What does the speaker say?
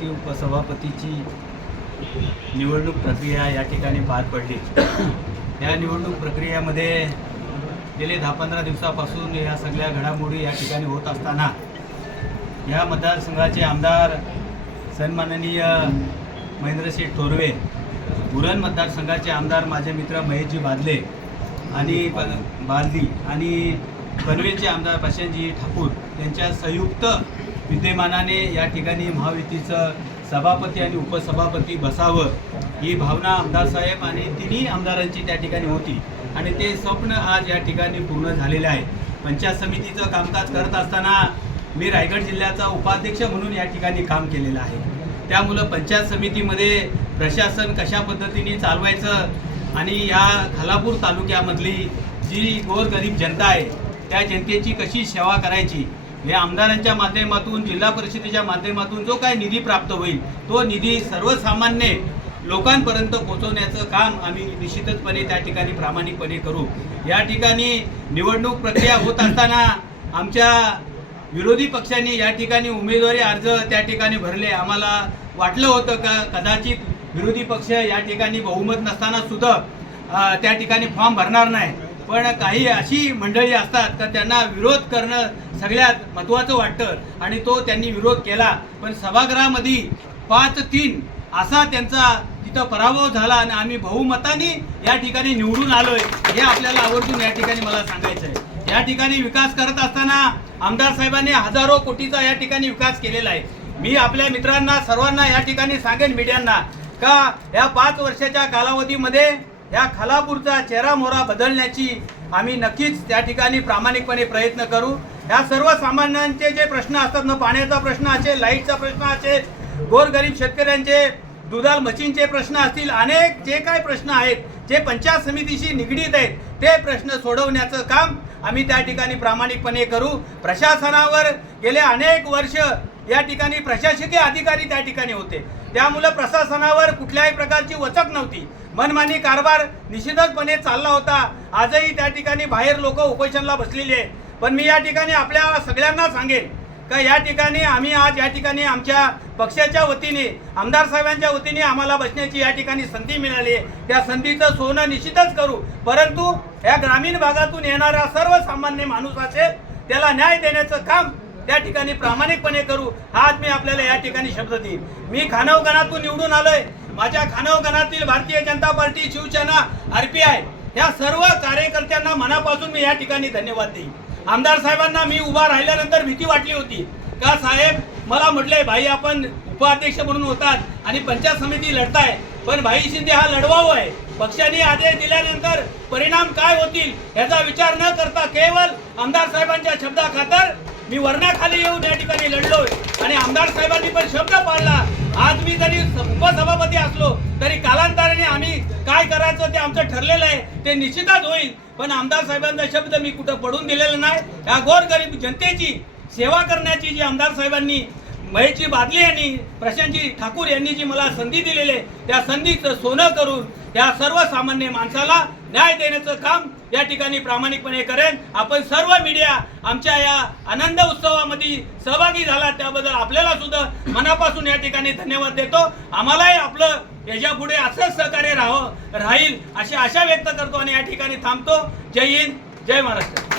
सभापती उपसभापतीची निवडणूक प्रक्रिया या ठिकाणी पार पडली। या निवडणूक प्रक्रियेमध्ये गेले 10-15 दिवसापासून या सगळ्या घडामोडी या ठिकाणी होत असताना या मतदारसंघाचे आमदार सन्माननीय महेंद्रसिंह थोरवे, उरण मतदारसंघाचे आमदार माझे मित्र महेशजी बादले आणि पनवेलचे आमदार प्रशांतजी ठाकूर यांच्या संयुक्त विद्यमानाने या ठिकाणी महायुतीचं सभापती आणि उपसभापती बसावं ही भावना आमदार साहेब आणि तिन्ही आमदारांची त्या ठिकाणी होती आणि ते स्वप्न आज या ठिकाणी पूर्ण झालेले आहे। पंचायत समितीचं कामकाज करत असताना मी रायगड जिल्ह्याचा उपाध्यक्ष म्हणून या ठिकाणी काम केलेलं आहे। त्यामुळं पंचायत समितीमध्ये प्रशासन कशा पद्धतीने चालवायचं आणि या खालापूर तालुक्यामधली जी गोरगरीब जनता आहे त्या जनतेची कशी सेवा करायची, हे आमदारांच्या माध्यमातून जिल्हा परिषदेच्या माध्यमातून जो काही निधी प्राप्त होईल तो निधी सर्वसामान्य लोकांपर्यंत पोहोचवण्याचं काम आम्ही निश्चितपणे त्या ठिकाणी प्रामाणिकपणे करू। या ठिकाणी निवडणूक प्रक्रिया होत असताना आमच्या विरोधी पक्षांनी या ठिकाणी उमेदवारी अर्ज त्या ठिकाणी भरले। आम्हाला वाटलं होतं का कदाचित विरोधी पक्ष या ठिकाणी बहुमत नसताना सुद्धा त्या ठिकाणी फॉर्म भरणार नाही, पण काही अशी मंडळी असतात का त्यांना विरोध करणं सगळ्यात महत्त्वाचं वाटतं आणि तो त्यांनी विरोध केला। पण सभागृहामध्ये 5-3 असा त्यांचा तिथं पराभव झाला आणि आम्ही बहुमताने या ठिकाणी निवडून आलोय हे आपल्याला आवर्जून या ठिकाणी मला सांगायचं आहे। या ठिकाणी विकास करत असताना आमदार साहेबांनी हजारो कोटीचा या ठिकाणी विकास केलेला आहे। मी आपल्या मित्रांना सर्वांना या ठिकाणी सांगेन मीडियांना का या 5 वर्षाच्या कालावधीमध्ये या खालापूरचा चेहरा मोहरा बदलण्याची आम्ही नक्कीच त्या ठिकाणी प्रामाणिकपणे प्रयत्न करू। या सर्वसामान्यांचे जे प्रश्न असतात ना, पाण्याचा प्रश्न असेल, लाईटचा प्रश्न असेल, गोरगरीब शेतकऱ्यांचे दुधाळ म्हशींचे प्रश्न असतील, अनेक जे काही प्रश्न आहेत जे पंचायत समितीशी निगडीत आहेत ते प्रश्न सोडवण्याचं काम आम्ही त्या ठिकाणी प्रामाणिकपणे करू। प्रशासनावर गेले अनेक वर्ष या ठिकाणी प्रशासकीय अधिकारी त्या ठिकाणी होते, त्यामुळे प्रशासनावर कुठल्याही प्रकारची वचक नव्हती, मनमानी कारभार निश्चितपणे चालला होता। आजही त्या ठिकाणी बाहेर लोक उपोषणाला बसलेले आहेत, पण मी या ठिकाणी आपल्या सगळ्यांना सांगेन का या ठिकाणी आम्ही आज या ठिकाणी आमच्या पक्षाच्या वतीने आमदार साहेबांच्या वतीने आम्हाला बसण्याची या ठिकाणी संधी मिळाली आहे, त्या संधीचं सोनं निश्चितच करू। परंतु या ग्रामीण भागातून येणारा सर्वसामान्य माणूस असेल त्याला न्याय देण्याचं काम त्या ठिकाणी प्रामाणिकपणे करू, हा आज मी आपल्याला या ठिकाणी शब्द देईन। मी खानावगणातून निवडून आलोय, माझ्या खानावगणातील भारतीय जनता पार्टी, शिवसेना, RPI या सर्व कार्यकर्त्यांना मनापासून मी या ठिकाणी धन्यवाद देईन। आमदार साहेबांना मी उभा राहिल्यानंतर भीती वाटली होती का साहेब मला म्हटले भाई आपण उपाध्यक्ष म्हणून होतात आणि पंचायत समिती लढताय, पण भाई शिंदे हा लढवाव आहे, पक्षाने आदेश दिल्यानंतर परिणाम काय होतील याचा विचार न करता केवळ आमदार साहेबांच्या शब्दाखातर मी वरणाखाली येऊन या ठिकाणी लढलोय आणि आमदार साहेबांनी पण शब्द पाळला। आज मी जरी उपसभापती असलो तरी कालांतराने आम्ही काय करायचं ते आमचं ठरलेलं आहे, ते निश्चितच होईल, पण आमदार साहेबांचा शब्द मी कुठं पडून दिलेला नाही। या गोरगरीब जनतेची सेवा करण्याची जी आमदार साहेबांनी महेशजी बादले यांनी, प्रशांतजी ठाकूर यांनी जी मला संधी दिलेली आहे त्या संधीचं सोनं करून या सर्वसामान्य माणसाला न्याय देण्याचं काम या ठिकाणी प्रामाणिकपणे करेन। आपण सर्व मीडिया आमच्या या आनंद उत्सवामध्ये सहभागी झाला त्याबद्दल आपल्याला सुद्धा मनापासून या ठिकाणी धन्यवाद देतो। आम्हालाही आपलं याच्या पुढे असंच सहकार्य राहील अशी आशा व्यक्त करतो आणि या ठिकाणी थांबतो। जय हिंद, जय महाराष्ट्र।